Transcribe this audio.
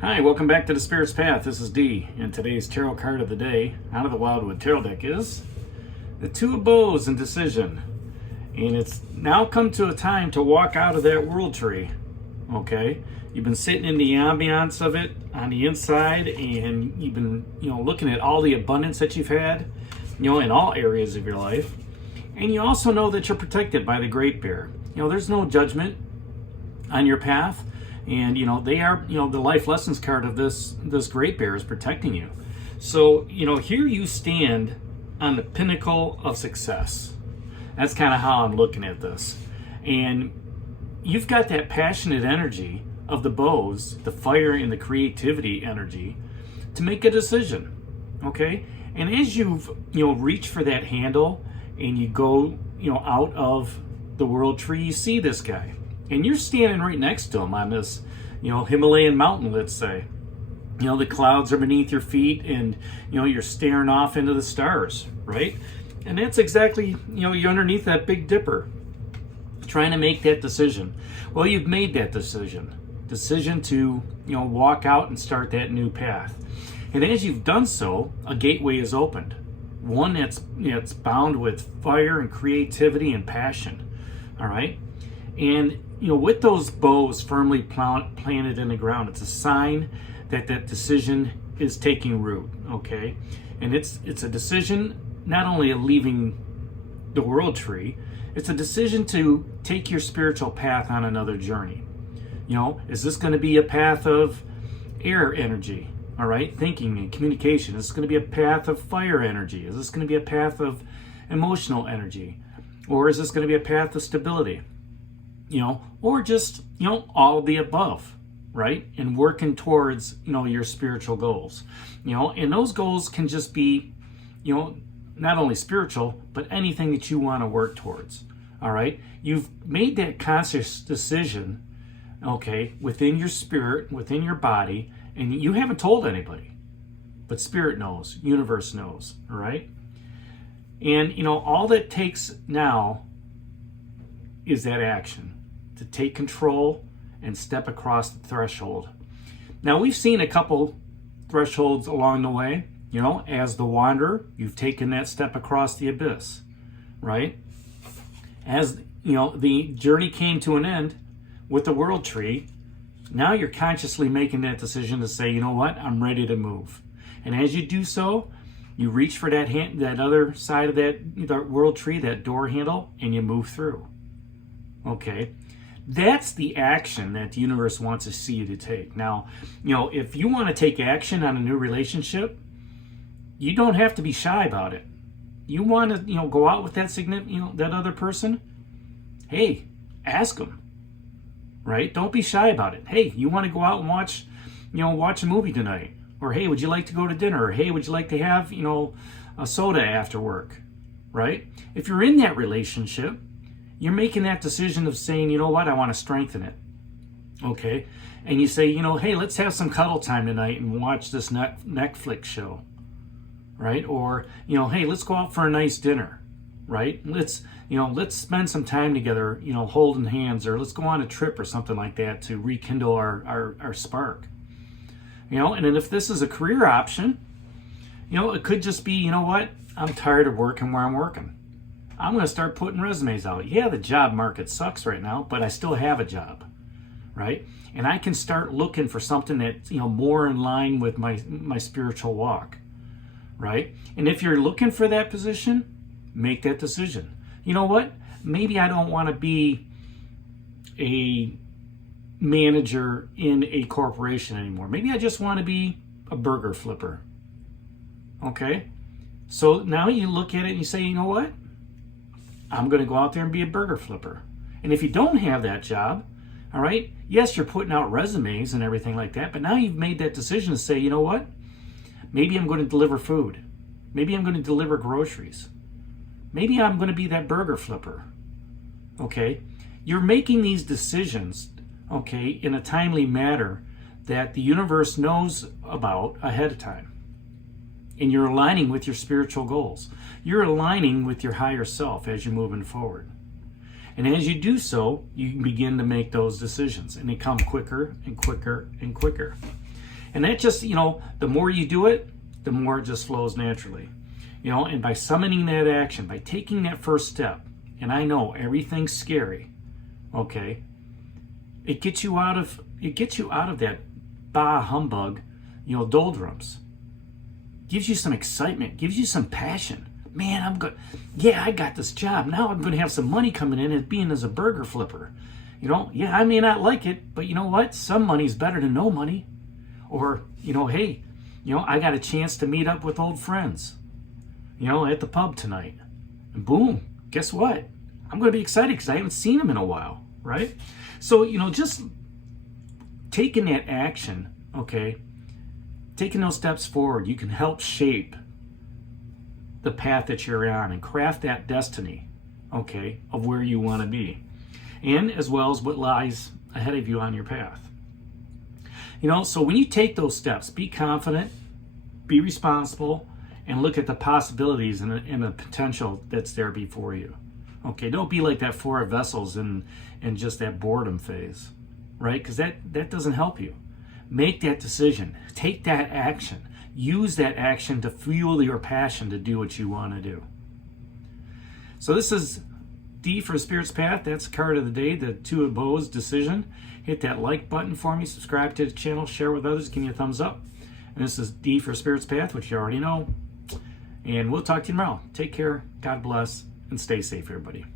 Hi, welcome back to the Spirit's Path. This is D, and today's tarot card of the day out of the Wildwood Tarot deck is the Two of Bows and Decision. And it's now come to a time to walk out of that world tree. Okay, you've been sitting in the ambiance of it on the inside, and you've been, looking at all the abundance that you've had, in all areas of your life. And you also know that you're protected by the Great Bear. There's no judgment on your path. And, they are, the life lessons card of this Great Bear is protecting you. So, here you stand on the pinnacle of success. That's kind of how I'm looking at this. And you've got that passionate energy of the bows, the fire and the creativity energy to make a decision, okay? And as you've, reached for that handle and you go, out of the world tree, you see this guy. And you're standing right next to him on this, Himalayan mountain, let's say. The clouds are beneath your feet and, you're staring off into the stars, right? And that's exactly, you're underneath that Big Dipper, trying to make that decision. Well, you've made that decision to, walk out and start that new path. And as you've done so, a gateway is opened. One that's bound with fire and creativity and passion, all right? And, with those bows firmly planted in the ground, it's a sign that that decision is taking root, okay? And it's a decision not only of leaving the world tree, it's a decision to take your spiritual path on another journey. Is this going to be a path of air energy, all right? Thinking and communication. Is this going to be a path of fire energy? Is this going to be a path of emotional energy? Or is this going to be a path of stability? Or just, all of the above, right? And working towards, your spiritual goals, and those goals can just be, not only spiritual, but anything that you want to work towards, all right? You've made that conscious decision, okay, within your spirit, within your body, and you haven't told anybody, but spirit knows, universe knows, all right? And, all that takes now is that action to take control and step across the threshold. Now, we've seen a couple thresholds along the way. As the wanderer, you've taken that step across the abyss, right? As, the journey came to an end with the world tree, now you're consciously making that decision to say, you know what, I'm ready to move. And as you do so, you reach for that other side of that world tree, that door handle, and you move through. Okay, that's the action that the universe wants to see you to take. Now, if you want to take action on a new relationship, you don't have to be shy about it. You want to, go out with that that other person. Hey, ask them, right? Don't be shy about it. Hey, you want to go out and watch a movie tonight? Or hey, would you like to go to dinner? Or hey, would you like to have, a soda after work, right? If you're in that relationship, you're making that decision of saying, you know what, I want to strengthen it, okay? And you say, hey, let's have some cuddle time tonight and watch this Netflix show, right? Or, hey, let's go out for a nice dinner, right? Let's spend some time together, holding hands, or let's go on a trip or something like that to rekindle our spark. And then if this is a career option, it could just be, you know what, I'm tired of working where I'm working. I'm going to start putting resumes out. Yeah, the job market sucks right now, but I still have a job, right? And I can start looking for something that's, more in line with my spiritual walk, right? And if you're looking for that position, make that decision. You know what? Maybe I don't want to be a manager in a corporation anymore. Maybe I just want to be a burger flipper, okay? So now you look at it and you say, you know what? I'm going to go out there and be a burger flipper. And if you don't have that job, all right, yes, you're putting out resumes and everything like that, but now you've made that decision to say, you know what? Maybe I'm going to deliver food. Maybe I'm going to deliver groceries. Maybe I'm going to be that burger flipper. Okay? You're making these decisions, okay, in a timely manner that the universe knows about ahead of time. And you're aligning with your spiritual goals. You're aligning with your higher self as you're moving forward. And as you do so, you begin to make those decisions, and they come quicker and quicker and quicker. And that just, the more you do it, the more it just flows naturally. And by summoning that action, by taking that first step, and I know everything's scary, okay, it gets you out of that bah humbug, doldrums. Gives you some excitement, gives you some passion. Man, I got this job. Now I'm going to have some money coming in as a burger flipper. Yeah, I may not like it, but you know what? Some money's better than no money. Or, hey, I got a chance to meet up with old friends, at the pub tonight. And boom, guess what? I'm going to be excited because I haven't seen them in a while, right? So, just taking that action, okay, taking those steps forward, you can help shape the path that you're on and craft that destiny, okay, of where you want to be, and as well as what lies ahead of you on your path. So when you take those steps, be confident, be responsible, and look at the possibilities and the potential that's there before you. Okay, don't be like that four of vessels in just that boredom phase, right? Because that doesn't help you. Make that decision. Take that action. Use that action to fuel your passion to do what you want to do. So this is D for Spirit's Path. That's the card of the day, the Two of Bows decision. Hit that like button for me. Subscribe to the channel. Share with others. Give me a thumbs up. And this is D for Spirit's Path, which you already know. And we'll talk to you tomorrow. Take care. God bless. And stay safe, everybody.